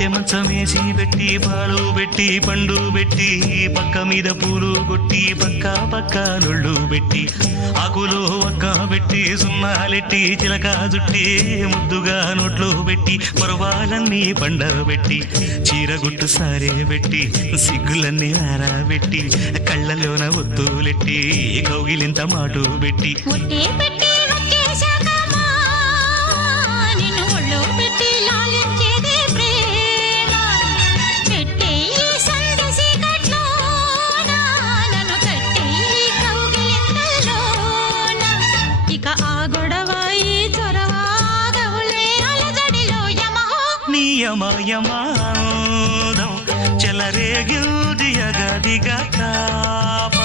పట్టె మంచం వేసి పెట్టి పాలు పెట్టి పండు పెట్టి పక్క మీద పూలు కొట్టి పక్క పక్క నొళ్ళు పెట్టి ఆకులు ఒక్క పెట్టి సున్నాలెట్టి చిలక జుట్టి ముద్దుగా నోట్లో పెట్టి పర్వాలన్నీ పండబెట్టి చీరగుట్టు సారే పెట్టి సిగ్గులన్నీ ఆరబెట్టి కళ్ళలోన ఒత్తులెట్టి కౌగిలింత మాటు పెట్టి నియమయమాదం చెలరేగిల్దియగదిగా తాప